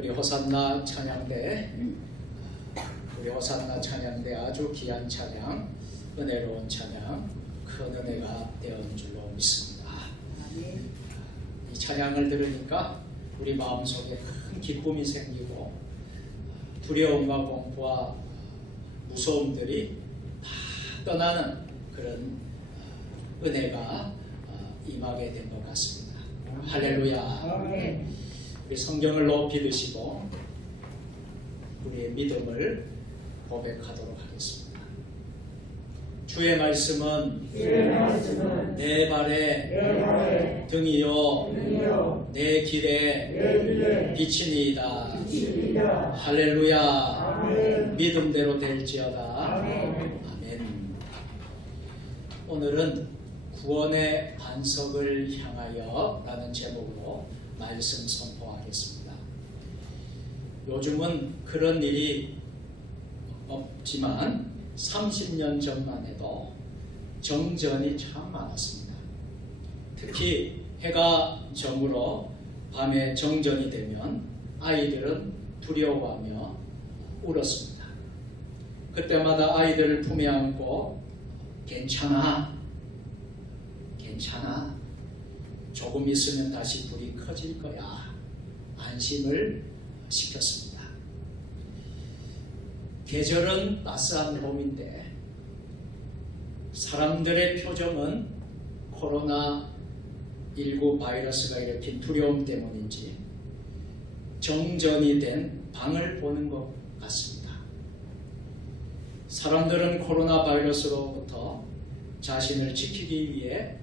우리 호산나 찬양대 아주 귀한 찬양, 은혜로운 찬양, 큰 은혜가 되었는 줄로 믿습니다. 이 찬양을 들으니까 우리 마음속에 큰 기쁨이 생기고 두려움과 공포와 무서움들이 다 떠나는 그런 은혜가 임하게 된 것 같습니다. 할렐루야. 우리 성경을 높이 드시고 우리의 믿음을 고백하도록 하겠습니다. 주의 말씀은 내 발의 등이요 내 길에 빛이니이다. 할렐루야. 믿음대로 될지어다. 아멘. 오늘은 구원의 반석을 향하여 라는 제목으로 말씀 선포하겠습니다. 요즘은 그런 일이 없지만 30년 전만 해도 정전이 참 많았습니다. 특히 해가 저물어 밤에 정전이 되면 아이들은 두려워하며 울었습니다. 그때마다 아이들을 품에 안고 괜찮아, 조금 있으면 다시 불이 커질 거야, 안심을 시켰습니다. 계절은 따스한 봄인데 사람들의 표정은 코로나19 바이러스가 일으킨 두려움 때문인지 정전이 된 방을 보는 것 같습니다. 사람들은 코로나 바이러스로부터 자신을 지키기 위해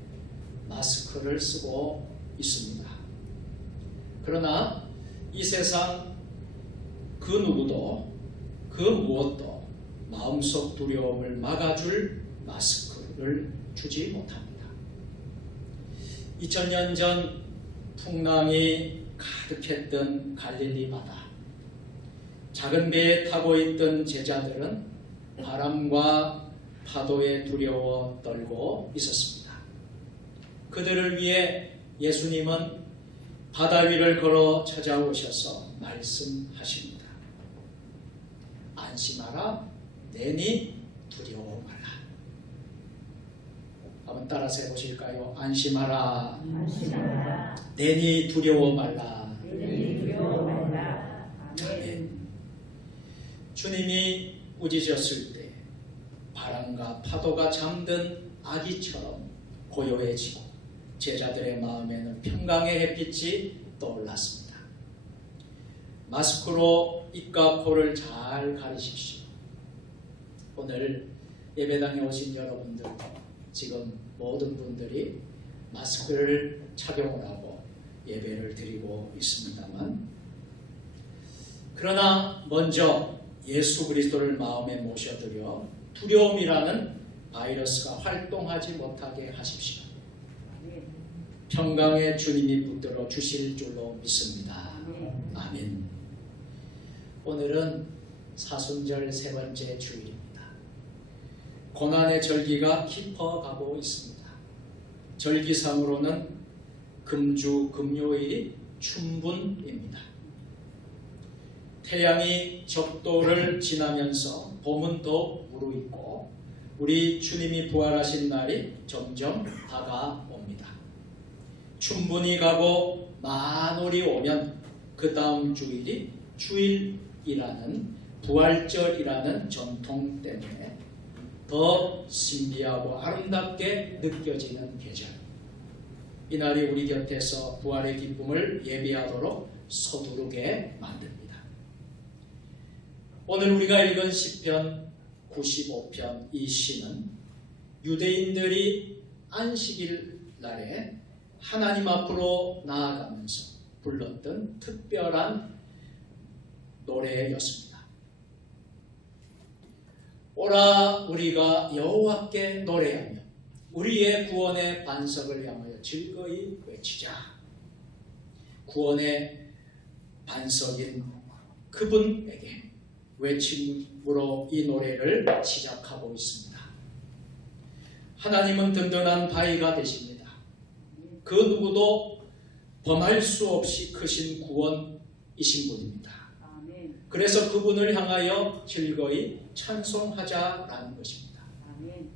마스크를 쓰고 있습니다. 그러나 이 세상 그 누구도 그 무엇도 마음속 두려움을 막아줄 마스크를 주지 못합니다. 2000년 전 풍랑이 가득했던 갈릴리 바다, 작은 배에 타고 있던 제자들은 바람과 파도에 두려워 떨고 있었습니다. 그들을 위해 예수님은 바다 위를 걸어 찾아오셔서 말씀하십니다. 안심하라, 내니 두려워 말라. 한번 따라서 해보실까요? 안심하라, 내니 두려워 말라. 아멘. 주님이 꾸짖었을 때 바람과 파도가 잠든 아기처럼 고요해지고 제자들의 마음에는 평강의 햇빛이 떠올랐습니다. 마스크로 입과 코를 잘 가리십시오. 오늘 예배당에 오신 여러분들도 지금 모든 분들이 마스크를 착용을 하고 예배를 드리고 있습니다만, 그러나 먼저 예수 그리스도를 마음에 모셔드려 두려움이라는 바이러스가 활동하지 못하게 하십시오. 평강의 주님이 붙들어 주실 줄로 믿습니다. 아멘. 오늘은 사순절 세 번째 주일입니다. 고난의 절기가 깊어가고 있습니다. 절기상으로는 금주 금요일이 춘분입니다. 태양이 적도를 지나면서 봄은 더 무르익고 우리 주님이 부활하신 날이 점점 다가옵니다. 춘분이 가고 만월이 오면 그 다음 주일이 주일이라는 부활절이라는 전통 때문에 더 신비하고 아름답게 느껴지는 계절, 이날이 우리 곁에서 부활의 기쁨을 예비하도록 서두르게 만듭니다. 오늘 우리가 읽은 시편 95편 이 시는 유대인들이 안식일 날에 하나님 앞으로 나아가면서 불렀던 특별한 노래였습니다. 오라 우리가 여호와께 노래하며 우리의 구원의 반석을 향하여 즐거이 외치자. 구원의 반석인 그분에게 외침으로 이 노래를 시작하고 있습니다. 하나님은 든든한 바위가 되십니다. 그 누구도 범할 수 없이 크신 구원 이신 분입니다. 아멘. 그래서 그분을 향하여 즐거이 찬송하자라는 것입니다. 아멘.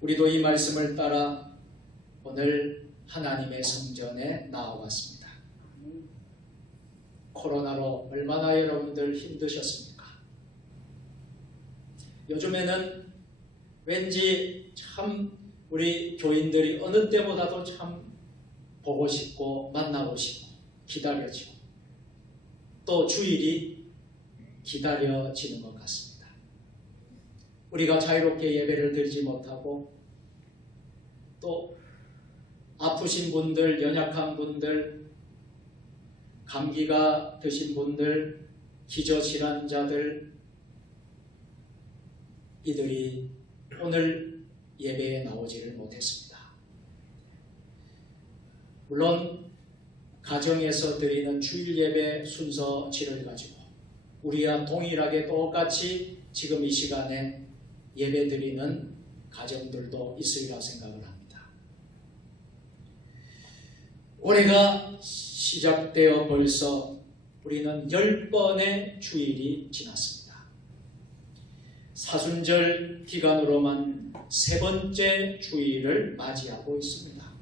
우리도 이 말씀을 따라 오늘 하나님의 성전에 나와봤습니다. 아멘. 코로나로 얼마나 여러분들 힘드셨습니까? 요즘에는 왠지 참 우리 교인들이 어느 때보다도 참 보고 싶고 만나고 싶고 기다려지고 또 주일이 기다려지는 것 같습니다. 우리가 자유롭게 예배를 드리지 못하고 또 아프신 분들, 연약한 분들, 감기가 드신 분들, 기저질환자들 이들이 오늘 예배에 나오지를 못했습니다. 물론 가정에서 드리는 주일 예배 순서지를 가지고 우리와 동일하게 똑같이 지금 이 시간에 예배 드리는 가정들도 있으리라 생각을 합니다. 올해가 시작되어 벌써 우리는 10번의 주일이 지났습니다. 사순절 기간으로만 3번째 주일을 맞이하고 있습니다.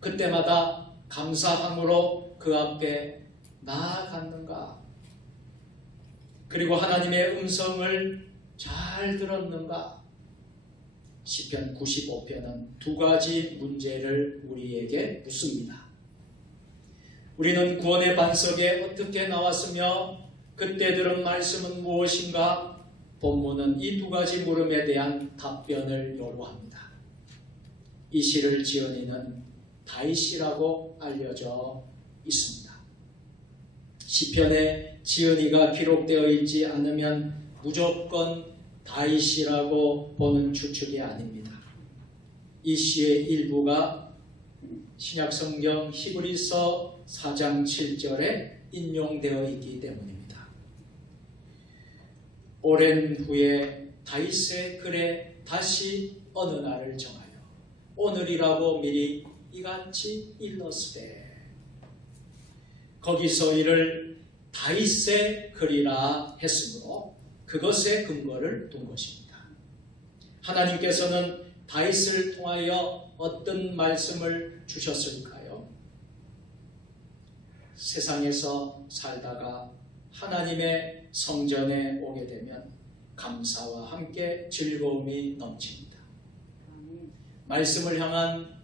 그때마다 감사함으로 그 앞에 나아갔는가? 그리고 하나님의 음성을 잘 들었는가? 시편 95편은 2가지 문제를 우리에게 묻습니다. 우리는 구원의 반석에 어떻게 나왔으며 그때 들은 말씀은 무엇인가? 본문은 이 2가지 물음에 대한 답변을 요구합니다. 이 시를 지은 이는 다윗이라고 알려져 있습니다. 시편에 지은이가 기록되어 있지 않으면 무조건 다윗이라고 보는 추측이 아닙니다. 이 시의 일부가 신약성경 히브리서 4장 7절에 인용되어 있기 때문입니다. 오랜 후에 다윗의 글에 다시 어느 날을 정하여 오늘이라고 미리 이같이 일렀으되 거기서 이를 다윗의 글이라 했으므로 그것에 근거를 둔 것입니다. 하나님께서는 다윗을 통하여 어떤 말씀을 주셨을까요? 세상에서 살다가 하나님의 성전에 오게 되면 감사와 함께 즐거움이 넘칩니다. 말씀을 향한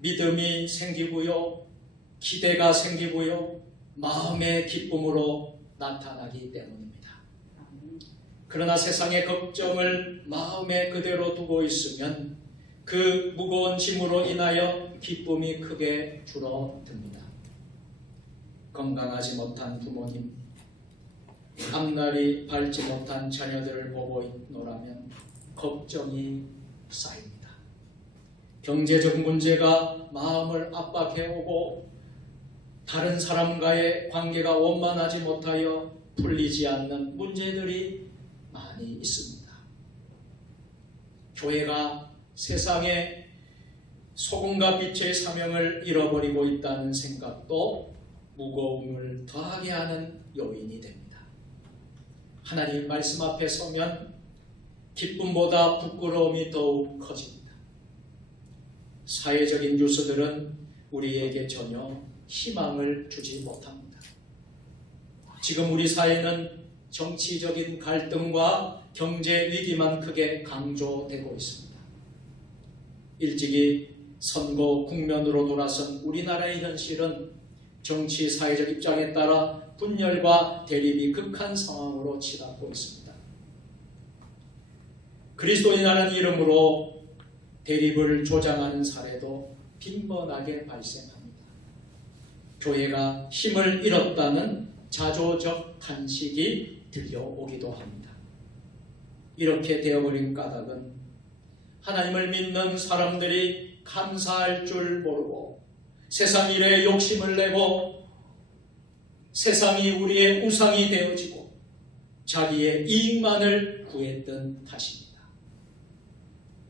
믿음이 생기고요, 기대가 생기고요, 마음의 기쁨으로 나타나기 때문입니다. 그러나 세상의 걱정을 마음에 그대로 두고 있으면 그 무거운 짐으로 인하여 기쁨이 크게 줄어듭니다. 건강하지 못한 부모님, 앞날이 밝지 못한 자녀들을 보고 있노라면 걱정이 쌓입니다. 경제적 문제가 마음을 압박해오고 다른 사람과의 관계가 원만하지 못하여 풀리지 않는 문제들이 많이 있습니다. 교회가 세상에 소금과 빛의 사명을 잃어버리고 있다는 생각도 무거움을 더하게 하는 요인이 됩니다. 하나님 말씀 앞에 서면 기쁨보다 부끄러움이 더욱 커집니다. 사회적인 뉴스들은 우리에게 전혀 희망을 주지 못합니다. 지금 우리 사회는 정치적인 갈등과 경제 위기만 크게 강조되고 있습니다. 일찍이 선거 국면으로 돌아선 우리나라의 현실은 정치 사회적 입장에 따라 분열과 대립이 극한 상황으로 치닫고 있습니다. 그리스도인이라는 이름으로 대립을 조장하는 사례도 빈번하게 발생합니다. 교회가 힘을 잃었다는 자조적 탄식이 들려오기도 합니다. 이렇게 되어버린 까닭은 하나님을 믿는 사람들이 감사할 줄 모르고 세상 일에 욕심을 내고 세상이 우리의 우상이 되어지고 자기의 이익만을 구했던 탓입니다.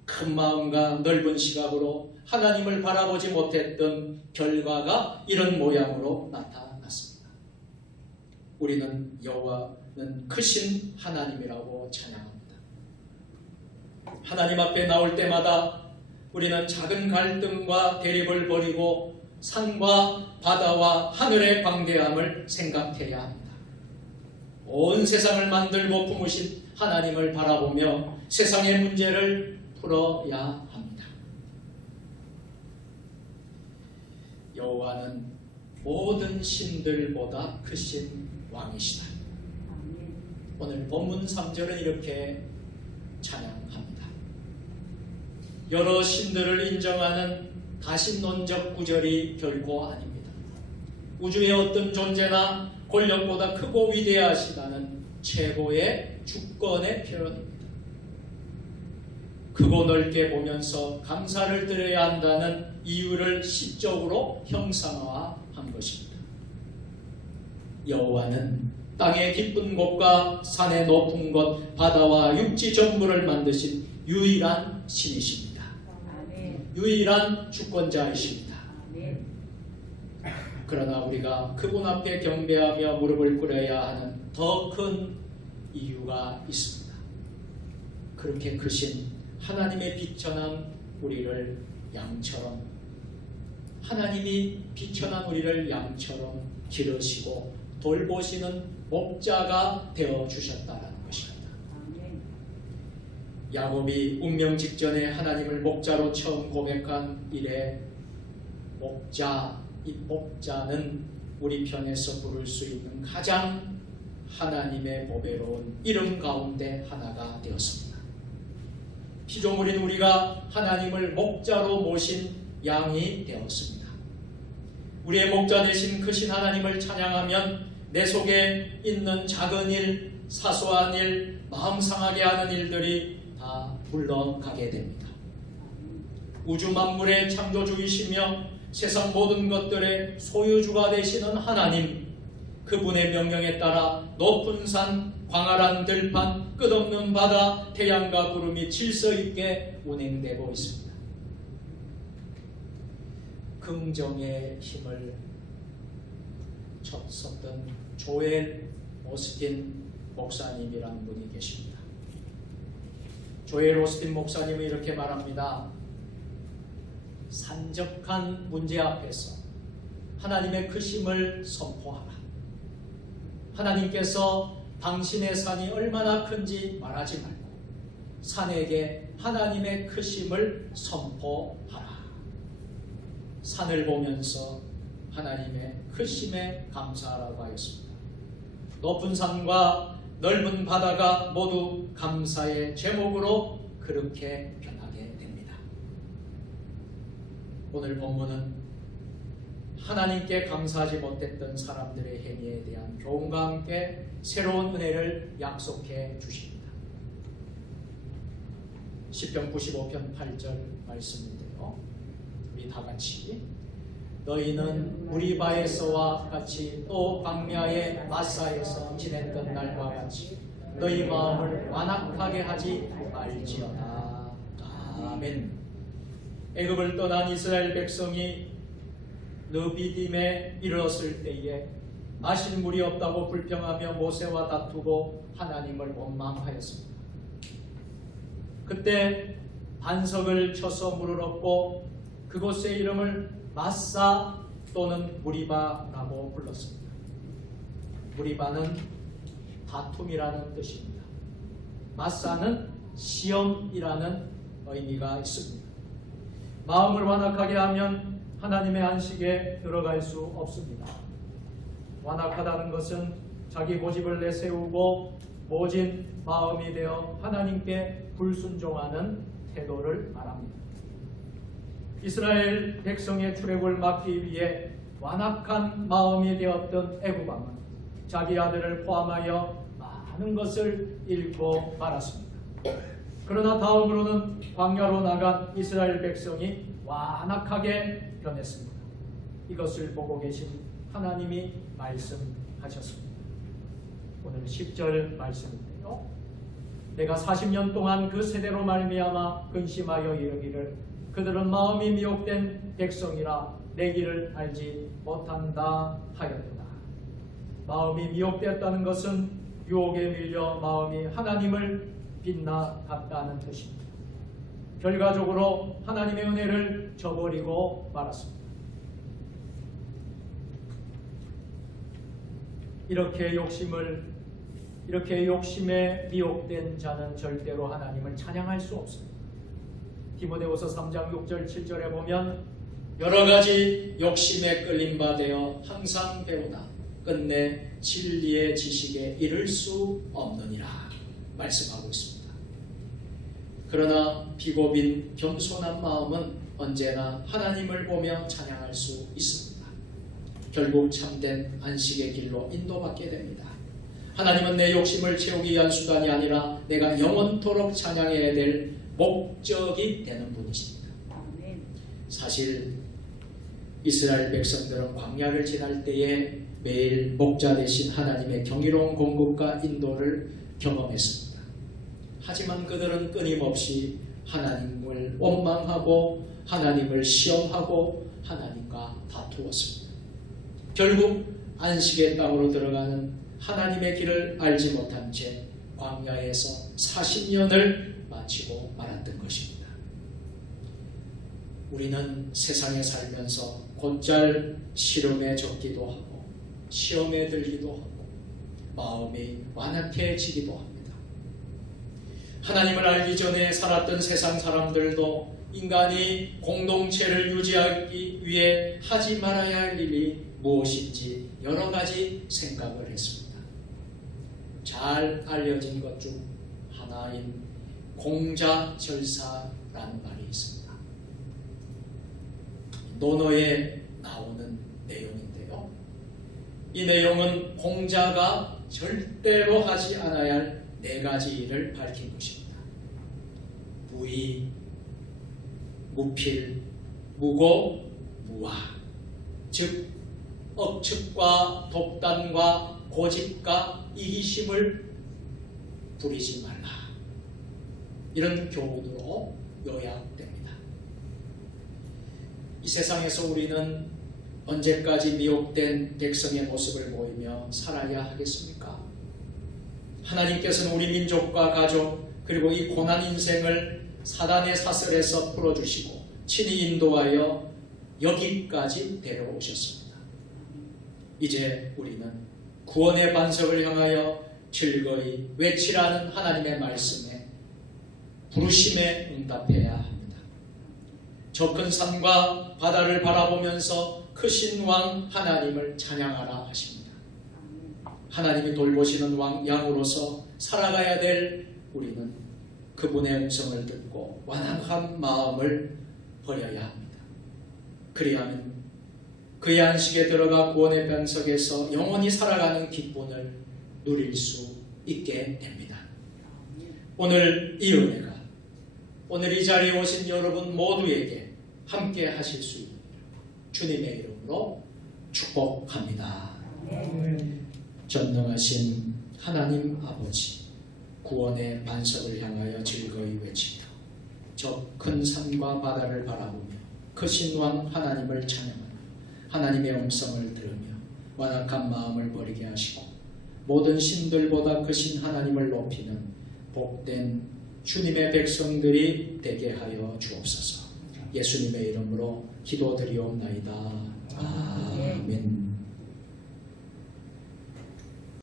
큰 마음과 넓은 시각으로 하나님을 바라보지 못했던 결과가 이런 모양으로 나타났습니다. 우리는 여호와는 크신 하나님이라고 찬양합니다. 하나님 앞에 나올 때마다 우리는 작은 갈등과 대립을 버리고 산과 바다와 하늘의 광대함을 생각해야 합니다. 온 세상을 만들고 품으신 하나님을 바라보며 세상의 문제를 풀어야 합니다. 여호와는 모든 신들보다 크신 왕이시다. 오늘 본문 3절은 이렇게 찬양합니다. 여러 신들을 인정하는 다신론적 구절이 결코 아닙니다. 우주의 어떤 존재나 권력보다 크고 위대하시다는 최고의 주권의 표현입니다. 크고 넓게 보면서 감사를 드려야 한다는 이유를 시적으로 형상화한 것입니다. 여호와는 땅의 깊은 곳과 산의 높은 곳, 바다와 육지 전부를 만드신 유일한 신이십니다. 유일한 주권자이십니다. 그러나 우리가 그분 앞에 경배하며 무릎을 꿇어야 하는 더 큰 이유가 있습니다. 그렇게 크신 하나님의 비천한 우리를 양처럼, 하나님이 비천한 우리를 양처럼 기르시고 돌보시는 목자가 되어주셨다는 것입니다. 야곱이 운명 직전에 하나님을 목자로 처음 고백한 이래 목자, 이 목자는 우리 편에서 부를 수 있는 가장 하나님의 보배로운 이름 가운데 하나가 되었습니다. 피조물인 우리가 하나님을 목자로 모신 양이 되었습니다. 우리의 목자 되신 크신 하나님을 찬양하면 내 속에 있는 작은 일, 사소한 일, 마음 상하게 하는 일들이 다 물러가게 됩니다. 우주 만물의 창조주이시며 세상 모든 것들의 소유주가 되시는 하나님, 그분의 명령에 따라 높은 산, 광활한 들판, 끝없는 바다, 태양과 구름이 질서 있게 운행되고 있습니다. 긍정의 힘을 쳤었던 조엘 오스틴 목사님이라는 분이 계십니다. 조엘 오스틴 목사님은 이렇게 말합니다. 산적한 문제 앞에서 하나님의 크심을 선포하라. 하나님께서 당신의 산이 얼마나 큰지 말하지 말고 산에게 하나님의 크심을 선포하라. 산을 보면서 하나님의 크심에 감사하라고 하였습니다. 높은 산과 넓은 바다가 모두 감사의 제목으로 그렇게 변하게 됩니다. 오늘 본문은 하나님께 감사하지 못했던 사람들의 행위에 대한 교훈과 함께 새로운 은혜를 약속해 주십니다. 시편 95편 8절 말씀인데요. 우리 다 같이 너희는 무리바에서와 같이 또 광야의 마사에서 지냈던 날과 같이 너희 마음을 완악하게 하지 말지어다. 아멘. 애굽을 떠난 이스라엘 백성이 르비딤에 이르렀을 때에 마실 물이 없다고 불평하며 모세와 다투고 하나님을 원망하였습니다. 그때 반석을 쳐서 물을 얻고 그곳의 이름을 마사 또는 무리바라고 불렀습니다. 무리바는 다툼이라는 뜻입니다. 마사는 시험이라는 의미가 있습니다. 마음을 완악하게 하면 하나님의 안식에 들어갈 수 없습니다. 완악하다는 것은 자기 고집을 내세우고 모진 마음이 되어 하나님께 불순종하는 태도를 말합니다. 이스라엘 백성의 출애굽을 막기 위해 완악한 마음이 되었던 애굽 왕은 자기 아들을 포함하여 많은 것을 잃고 말았습니다. 그러나 다음으로는 광야로 나간 이스라엘 백성이 완악하게 변했습니다. 이것을 보고 계신 하나님이 말씀하셨습니다. 오늘 10절 말씀인데요. 내가 40년 동안 그 세대로 말미암아 근심하여 이르기를 그들은 마음이 미혹된 백성이라 내 길을 알지 못한다 하였도다. 마음이 미혹되었다는 것은 유혹에 밀려 마음이 하나님을 빗나갔다는 뜻입니다. 결과적으로 하나님의 은혜를 저버리고 말았습니다. 이렇게 욕심에 미혹된 자는 절대로 하나님을 찬양할 수 없습니다. 디모데후서 3장 6절 7절에 보면 여러 가지 욕심에 끌림 받아 항상 배우나 끝내 진리의 지식에 이를 수 없느니라 말씀하고 있습니다. 그러나 비고빈 겸손한 마음은 언제나 하나님을 보며 찬양할 수 있습니다. 결국 참된 안식의 길로 인도받게 됩니다. 하나님은 내 욕심을 채우기 위한 수단이 아니라 내가 영원토록 찬양해야 될 목적이 되는 분이십니다. 사실 이스라엘 백성들은 광야를 지날 때에 매일 목자 되신 하나님의 경이로운 공급과 인도를 경험했습니다. 하지만 그들은 끊임없이 하나님을 원망하고 하나님을 시험하고 하나님과 다투었습니다. 결국 안식의 땅으로 들어가는 하나님의 길을 알지 못한 채 광야에서 40년을 마치고 말았던 것입니다. 우리는 세상에 살면서 곧잘 시름에 젖기도 하고 시험에 들기도 하고 마음이 완악해지기도 합니다. 하나님을 알기 전에 살았던 세상 사람들도 인간이 공동체를 유지하기 위해 하지 말아야 할 일이 무엇인지 여러 가지 생각을 했습니다. 잘 알려진 것 중 하나인 공자절사라는 말이 있습니다. 논어에 나오는 내용인데요. 이 내용은 공자가 절대로 하지 않아야 할 4가지 일을 밝힌 것입니다. 무의, 무필, 무고, 무화. 즉 억측과 독단과 고집과 이기심을 부리지 말라. 이런 교훈으로 요약됩니다. 이 세상에서 우리는 언제까지 미혹된 백성의 모습을 보이며 살아야 하겠습니까? 하나님께서는 우리 민족과 가족 그리고 이 고난 인생을 사단의 사슬에서 풀어주시고 친히 인도하여 여기까지 데려오셨습니다. 이제 우리는 구원의 반석을 향하여 즐거이 외치라는 하나님의 말씀에 부르심에 응답해야 합니다. 저 큰 산과 바다를 바라보면서 크신 왕 하나님을 찬양하라 하십니다. 하나님이 돌보시는 왕 양으로서 살아가야 될 우리는 그분의 음성을 듣고 완악한 마음을 버려야 합니다. 그리하면 그의 안식에 들어가 구원의 반석에서 영원히 살아가는 기쁨을 누릴 수 있게 됩니다. 오늘 이 은혜가 오늘 이 자리에 오신 여러분 모두에게 함께 하실 수 있는 주님의 이름으로 축복합니다. 전능하신 하나님 아버지, 구원의 반석을 향하여 즐거이 외치며 저 큰 산과 바다를 바라보며 크신 왕 하나님을 찬양하며 하나님의 음성을 들으며 완악한 마음을 버리게 하시고 모든 신들보다 크신 하나님을 높이는 복된 주님의 백성들이 되게 하여 주옵소서. 예수님의 이름으로 기도드리옵나이다. 아멘.